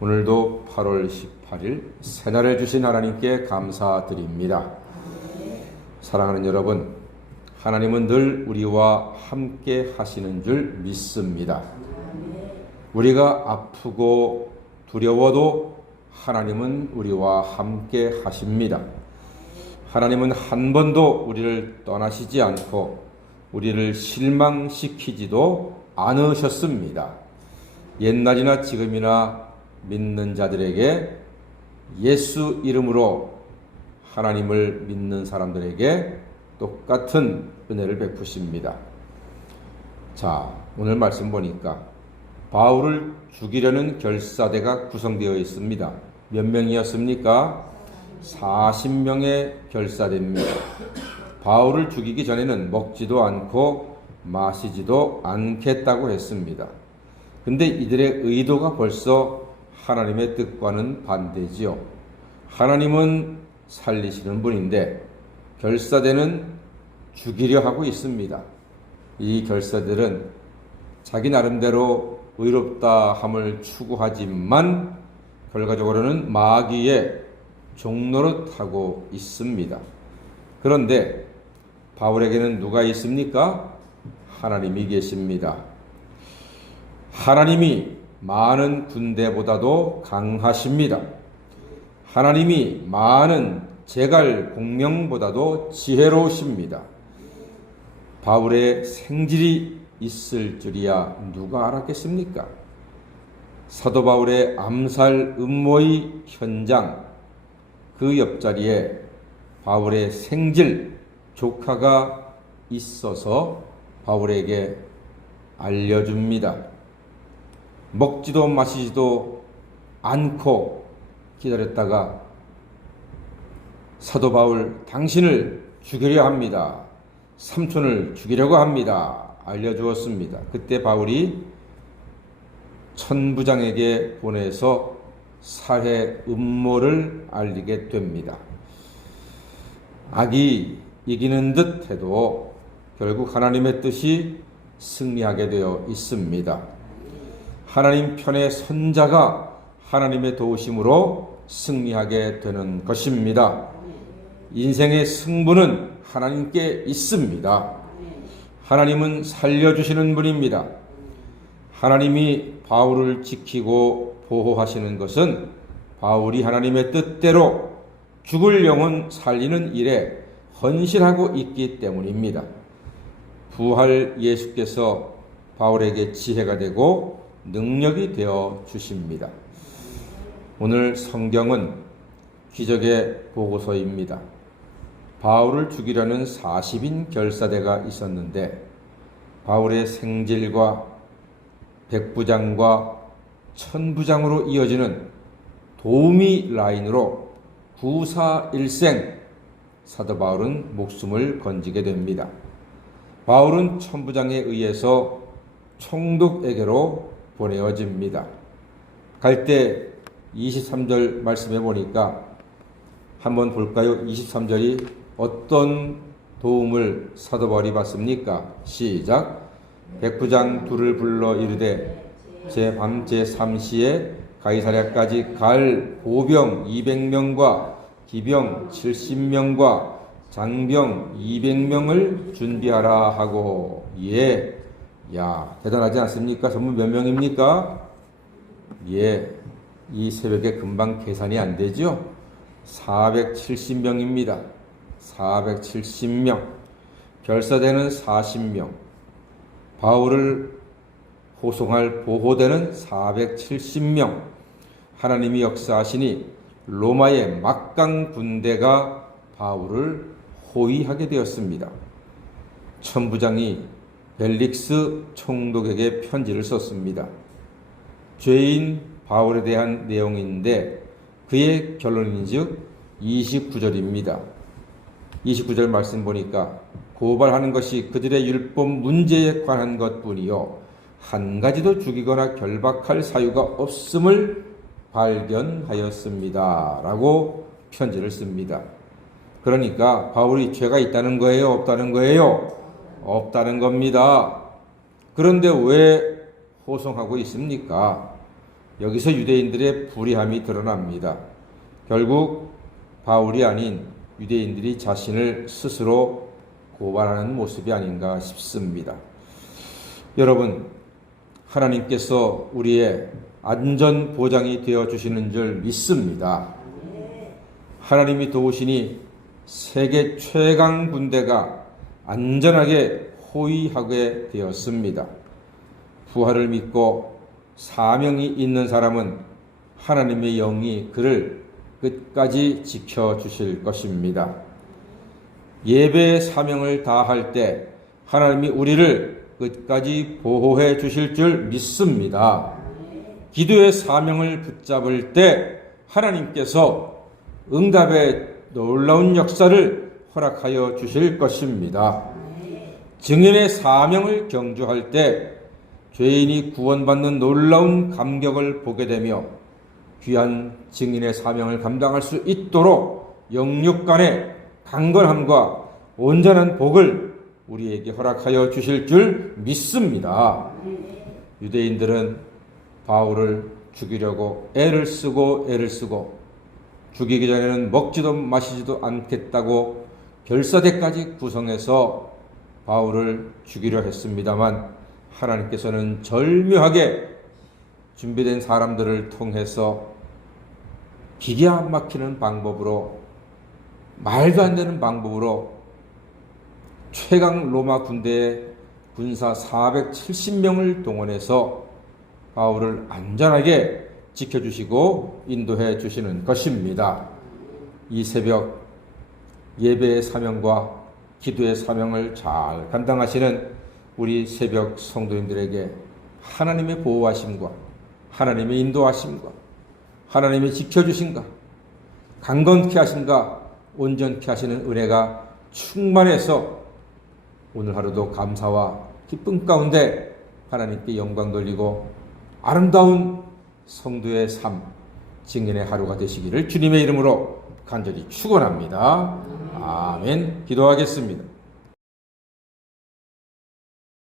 오늘도 8월 18일 새날을 주신 하나님께 감사드립니다. 사랑하는 여러분, 하나님은 늘 우리와 함께 하시는 줄 믿습니다. 우리가 아프고 두려워도 하나님은 우리와 함께 하십니다. 하나님은 한 번도 우리를 떠나시지 않고 우리를 실망시키지도 않으셨습니다. 옛날이나 지금이나 믿는 자들에게, 예수 이름으로 하나님을 믿는 사람들에게 똑같은 은혜를 베푸십니다. 자, 오늘 말씀 보니까 바울을 죽이려는 결사대가 구성되어 있습니다. 몇 명이었습니까? 40명의 결사대입니다. 바울을 죽이기 전에는 먹지도 않고 마시지도 않겠다고 했습니다. 근데 이들의 의도가 벌써 하나님의 뜻과는 반대지요. 하나님은 살리시는 분인데 결사대는 죽이려 하고 있습니다. 이 결사들은 자기 나름대로 의롭다 함을 추구하지만 결과적으로는 마귀의 종노릇 하고 있습니다. 그런데 바울에게는 누가 있습니까? 하나님이 계십니다. 하나님이 많은 군대보다도 강하십니다. 하나님이 많은 제갈 공명보다도 지혜로우십니다. 바울의 생질이 있을 줄이야 누가 알았겠습니까? 사도 바울의 암살 음모의 현장, 그 옆자리에 바울의 생질 조카가 있어서 바울에게 알려줍니다. 먹지도 마시지도 않고 기다렸다가 사도 바울, 당신을 죽이려 합니다. 삼촌을 죽이려고 합니다. 알려주었습니다. 그때 바울이 천부장에게 보내서 살해 음모를 알리게 됩니다. 악이 이기는 듯 해도 결국 하나님의 뜻이 승리하게 되어 있습니다. 하나님 편의 선자가 하나님의 도우심으로 승리하게 되는 것입니다. 인생의 승부는 하나님께 있습니다. 하나님은 살려주시는 분입니다. 하나님이 바울을 지키고 보호하시는 것은 바울이 하나님의 뜻대로 죽을 영혼 살리는 일에 헌신하고 있기 때문입니다. 부활 예수께서 바울에게 지혜가 되고 능력이 되어 주십니다. 오늘 성경은 기적의 보고서입니다. 바울을 죽이려는 40인 결사대가 있었는데 바울의 생질과 백부장과 천부장으로 이어지는 도우미 라인으로 구사일생 사도 바울은 목숨을 건지게 됩니다. 바울은 천부장에 의해서 총독에게로 보내어집니다. 갈 때 23절 말씀해 보니까 한번 볼까요? 23절이 어떤 도움을 사도 바울이 받습니까? 시작. 백부장 둘을 불러 이르되 제밤 제3시에 가이사랴까지 갈 보병 200명과 기병 70명과 장병 200명을 준비하라 하고. 예, 야, 대단하지 않습니까? 전부 몇 명입니까? 예, 이 새벽에 금방 계산이 안 되죠? 470명입니다. 470명. 결사대는 40명. 바울을 호송할 보호대는 470명. 하나님이 역사하시니 로마의 막강 군대가 바울을 호위하게 되었습니다. 천부장이 벨릭스 총독에게 편지를 썼습니다. 죄인 바울에 대한 내용인데 그의 결론인즉 29절입니다. 29절 말씀 보니까 고발하는 것이 그들의 율법 문제에 관한 것뿐이요 한 가지도 죽이거나 결박할 사유가 없음을 발견하였습니다. 라고 편지를 씁니다. 그러니까 바울이 죄가 있다는 거예요? 없다는 거예요? 없다는 겁니다. 그런데 왜 호송하고 있습니까? 여기서 유대인들의 불의함이 드러납니다. 결국 바울이 아닌 유대인들이 자신을 스스로 고발하는 모습이 아닌가 싶습니다. 여러분, 하나님께서 우리의 안전 보장이 되어 주시는 줄 믿습니다. 하나님이 도우시니 세계 최강 군대가 안전하게 호위하게 되었습니다. 부활을 믿고 사명이 있는 사람은 하나님의 영이 그를 끝까지 지켜주실 것입니다. 예배의 사명을 다할 때 하나님이 우리를 끝까지 보호해 주실 줄 믿습니다. 기도의 사명을 붙잡을 때 하나님께서 응답의 놀라운 역사를 허락하여 주실 것입니다. 증인의 사명을 경주할 때 죄인이 구원받는 놀라운 감격을 보게 되며 귀한 증인의 사명을 감당할 수 있도록 영육 간의 강건함과 온전한 복을 우리에게 허락하여 주실 줄 믿습니다. 유대인들은 바울을 죽이려고 애를 쓰고 죽이기 전에는 먹지도 마시지도 않겠다고 결사대까지 구성해서 바울을 죽이려 했습니다만 하나님께서는 절묘하게 준비된 사람들을 통해서 기가 막히는 방법으로, 말도 안 되는 방법으로 최강 로마 군대의 군사 470명을 동원해서 바울을 안전하게 지켜주시고 인도해 주시는 것입니다. 이 새벽 예배의 사명과 기도의 사명을 잘 감당하시는 우리 새벽 성도님들에게 하나님의 보호하심과 하나님의 인도하심과 하나님의 지켜주심과 강건케 하심과 온전케 하시는 은혜가 충만해서 오늘 하루도 감사와 기쁨 가운데 하나님께 영광 돌리고 아름다운 성도의 삶, 증인의 하루가 되시기를 주님의 이름으로 간절히 축원합니다. 아멘. 기도하겠습니다.